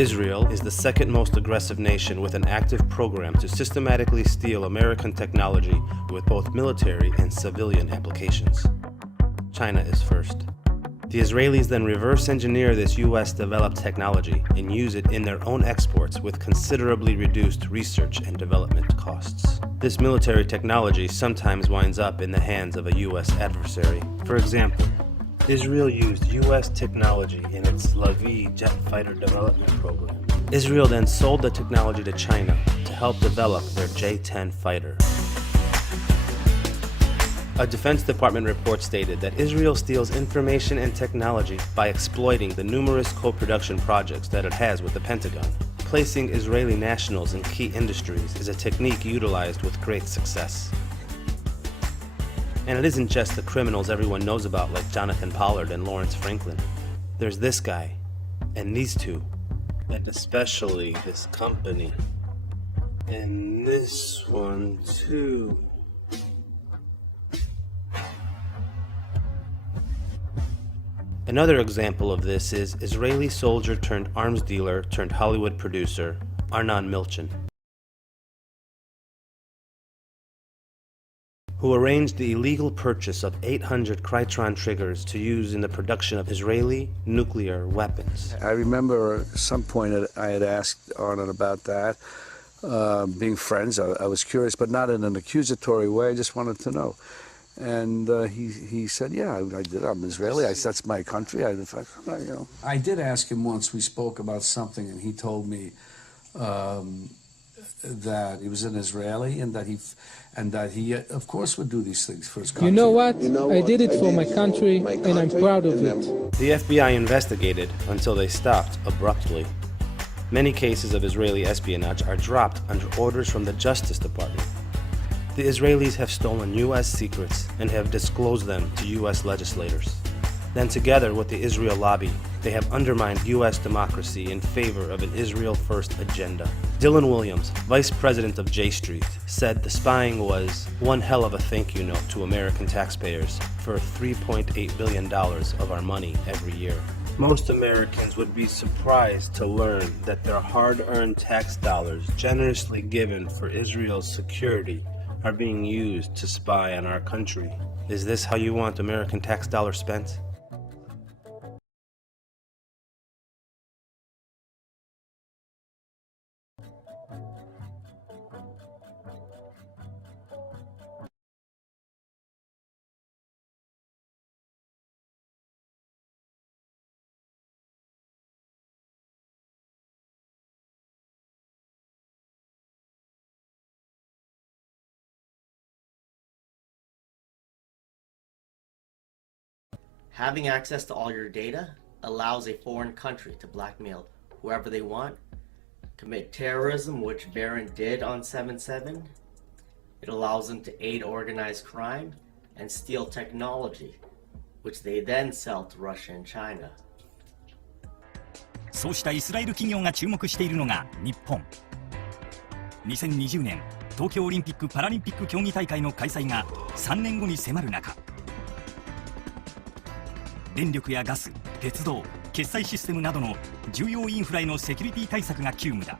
Israel is the second most aggressive nation with an active program to systematically steal American technology with both military and civilian applications. China is first. The Israelis then reverse engineer this US-developed technology and use it in their own exports with considerably reduced research and development costs. This military technology sometimes winds up in the hands of a US adversary. For example, Israel used US technology in its Slavi jet fighter development program. Israel then sold the technology to China to help develop their J-10 fighter. A Defense Department report stated that Israel steals information and technology by exploiting the numerous co-production projects that it has with the Pentagon. Placing Israeli nationals in key industries is a technique utilized with great success. And it isn't just the criminals everyone knows about like Jonathan Pollard and Lawrence Franklin. There's this guy, and these two, and especially this company, and this one too. Another example of this is Israeli soldier turned arms dealer turned Hollywood producer Arnon Milchan, who arranged the illegal purchase of 800 Krytron triggers to use in the production of Israeli nuclear weapons. I remember at some point I had asked Arnon about that. Being friends, I was curious, but not in an accusatory way. I just wanted to know. And he said, yeah, I did. I'm Israeli. That's my country. I did ask him once, we spoke about something, and he told me that he was an Israeli and that he, of course, would do these things for his country. You know what? I did it for my country, and I'm proud of it. The FBI investigated until they stopped abruptly. Many cases of Israeli espionage are dropped under orders from the Justice Department. The Israelis have stolen U.S. secrets and have disclosed them to U.S. legislators. Then together with the Israel lobby, they have undermined U.S. democracy in favor of an Israel-first agenda. Dylan Williams, vice president of J Street, said the spying was one hell of a thank you note to American taxpayers for $3.8 billion of our money every year. Most Americans would be surprised to learn that their hard-earned tax dollars generously given for Israel's security are being used to spy on our country. Is this how you want American tax dollars spent? Having access to all your data allows a foreign country to blackmail whoever they want, commit terrorism, which Barron did on 9/11. It allows them to aid organized crime and steal technology, which they then sell to Russia and China. そうしたイスラエル企業が注目しているのが日本。2020年東京オリンピック・パラリンピック競技大会の開催が3年後に迫る中、電力やガス、鉄道、決済システムなどの重要インフラへのセキュリティ対策が急務だ。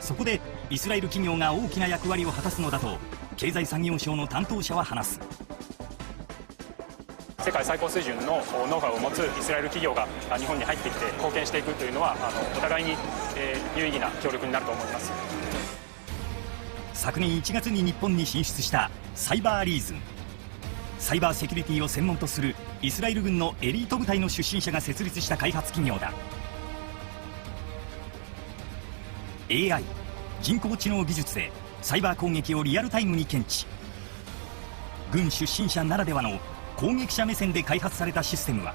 そこでイスラエル企業が大きな役割を果たすのだと経済産業省の担当者は話す。世界最高水準のノウハウを持つイスラエル企業が日本に入ってきて貢献していくというのはお互いに有意義な協力になると思います。昨年1月に日本に進出したサイバーリーズン。サイバーセキュリティを専門とするイスラエル軍のエリート部隊の出身者が設立した開発企業だ。 AI 人工知能技術でサイバー攻撃をリアルタイムに検知。軍出身者ならではの攻撃者目線で開発されたシステムは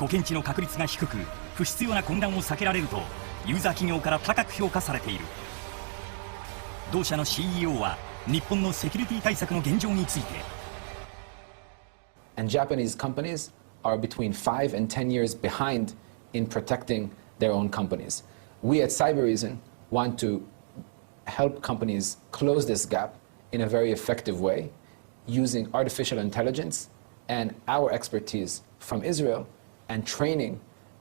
誤検知の確率が低く不必要な混乱を避けられるとユーザー企業から高く評価されている。同社の CEO は日本のセキュリティ対策の現状について And Japanese companies are between 5 and 10 years behind in protecting their own companies. We at Cybereason want to help companies close this gap in a very effective way using artificial intelligence and our expertise from Israel and training